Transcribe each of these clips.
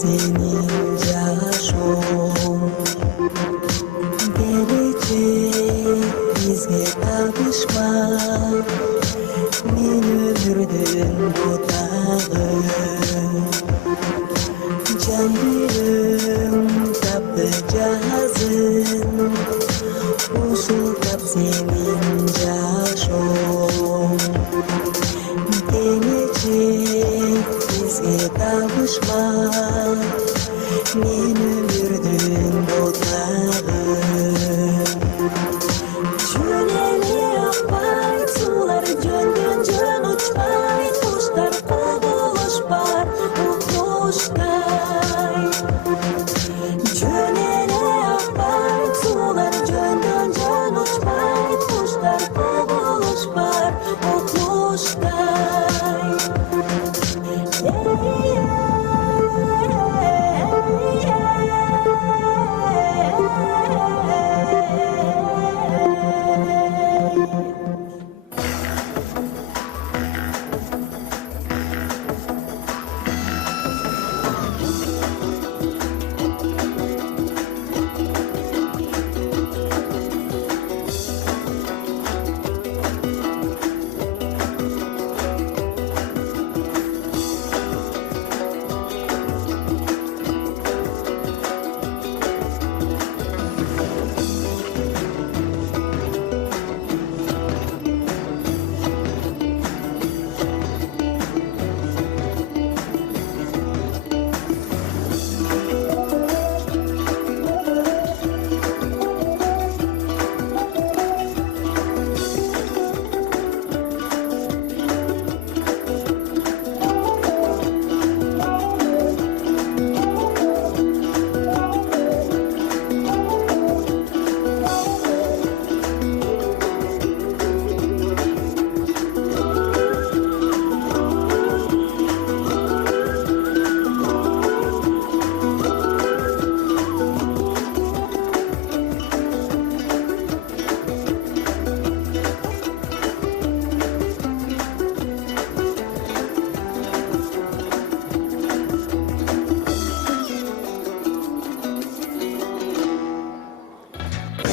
senin yaşon. Gelecek bizge tabışmak, men ömürdün butağı. Can dilim taptı cihazın, usul tap senin yaşon. Gelecek bizge tabışmak, men ömürdün butağı. Jöneli akbay, sular jön uçmay, kuşlar kovuluşpar, kuşkay. Jöneli akbay, sular jön uçmay, kuşlar kovuluşpar, kuşkay.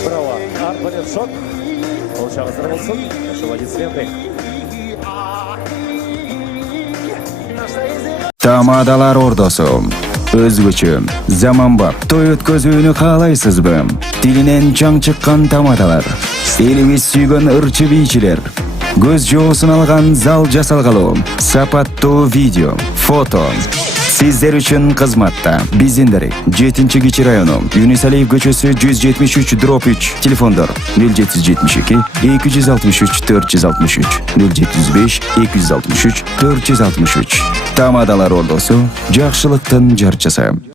Браво. Арбалет шок. Получал разработку. Аплодисменты. Тамадалар Ордосу. Озгочо. Заманбап той өткөзүүнү каалайсызбы? Тилинен чаң чыккан тамадалар. Элибиз сүйгөн ырчы бийчилер. Көз жоосун алган зал жасалгалуу. Сапаттуу видео, фото. Сиздер үчүн кызматта. Биздин 7-кичи району, Юнисалиев көчөсү 173/3. Телефондор 0772 263 463 075 263 463. Тамадалар Ордосу, жакшылыктын жарчысы.